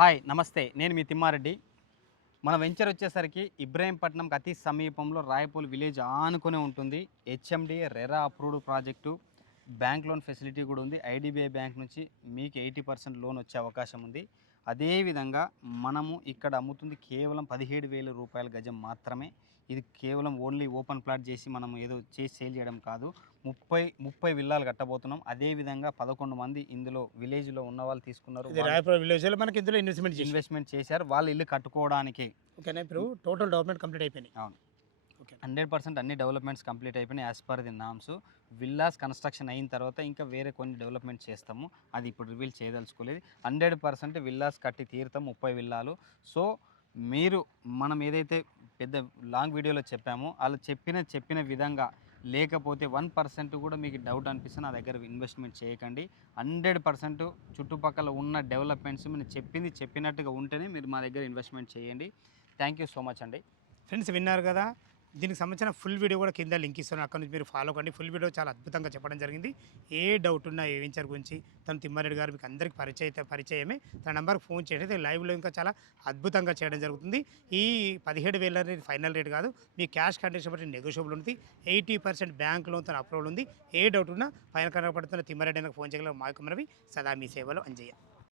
Hi నమస్తే, నేను మీ తిమ్మారెడ్డి. మన వెంచర్ వచ్చేసరికి ఇబ్రహీంపట్నంకి అతి సమీపంలో రాయపూల్ విలేజ్ ఆనుకునే ఉంటుంది. HMDA RERA approved project, bank loan facility కూడా ఉంది. ఐడిబిఐ బ్యాంక్ నుంచి మీకు 80% లోన్ వచ్చే అవకాశం ఉంది. అదేవిధంగా మనము ఇక్కడ అమ్ముతుంది కేవలం 17,000 రూపాయల గజం మాత్రమే. ఇది కేవలం ఓన్లీ ఓపెన్ ప్లాట్ చేసి మనం ఏదో చేసి సేల్ చేయడం కాదు. 30 విల్లాలు కట్టబోతున్నాం. అదేవిధంగా 11 మంది ఇందులో విలేజ్లో ఉన్న వాళ్ళు తీసుకున్నారు. రాయపూర్ విలేజ్లో మనకి ఇందులో ఇన్వెస్ట్మెంట్ చేశారు వాళ్ళు ఇల్లు కట్టుకోవడానికి. ఓకేనా, ఇప్పుడు టోటల్ డెవలప్మెంట్ కంప్లీట్ అయిపోయినాయి. అవును, 100% అన్ని డెవలప్మెంట్స్ కంప్లీట్ అయిపోయినాయి as per the norms. Villas construction అయిన తర్వాత ఇంకా వేరే కొన్ని డెవలప్మెంట్ చేస్తాము, అది ఇప్పుడు రివీల్ చేయదలుచుకోలేదు. 100% విల్లాస్ కట్టి తీరుతాం, 30 విల్లాలు. సో మీరు మనం ఏదైతే పెద్ద లాంగ్ వీడియోలో చెప్పామో వాళ్ళు చెప్పిన విధంగా లేకపోతే 1% కూడా మీకు డౌట్ అనిపిస్తే నా దగ్గర ఇన్వెస్ట్మెంట్ చేయకండి. 100% చుట్టుపక్కల ఉన్న డెవలప్మెంట్స్ మీరు చెప్పినట్టుగా ఉంటేనే మీరు మా దగ్గర ఇన్వెస్ట్మెంట్ చేయండి. థ్యాంక్ యూ సో మచ్ అండి. ఫ్రెండ్స్, విన్నారు కదా, దీనికి సంబంధించిన ఫుల్ వీడియో కూడా కింద లింక్ ఇస్తాను, అక్కడ నుంచి మీరు ఫాలో కండి. ఫుల్ వీడియో చాలా అద్భుతంగా చెప్పడం జరిగింది. ఏ డౌట్ ఉన్నా ఏ వెంచర్ గురించి తను తిమ్మారెడ్డి గారు మీకు అందరికీ పరిచయమే. తన నెంబర్కి ఫోన్ చేయడం లైవ్లో ఇంకా చాలా అద్భుతంగా చేయడం జరుగుతుంది. ఈ 17,000 అనేది ఫైనల్ రేట్ కాదు, మీ క్యాష్ కండిషన్ బట్టి నెగోషియబుల్ ఉంది. 80% బ్యాంక్ లోన్ తన అప్రూవల్ ఉంది. ఏ డౌట్ ఉన్నా పైన కనపడుతున్న తిమ్మారెడ్డి నాకు ఫోన్ చేయగలరు. మాకు మనవి సదా మీ సేవలో అంజయ్య.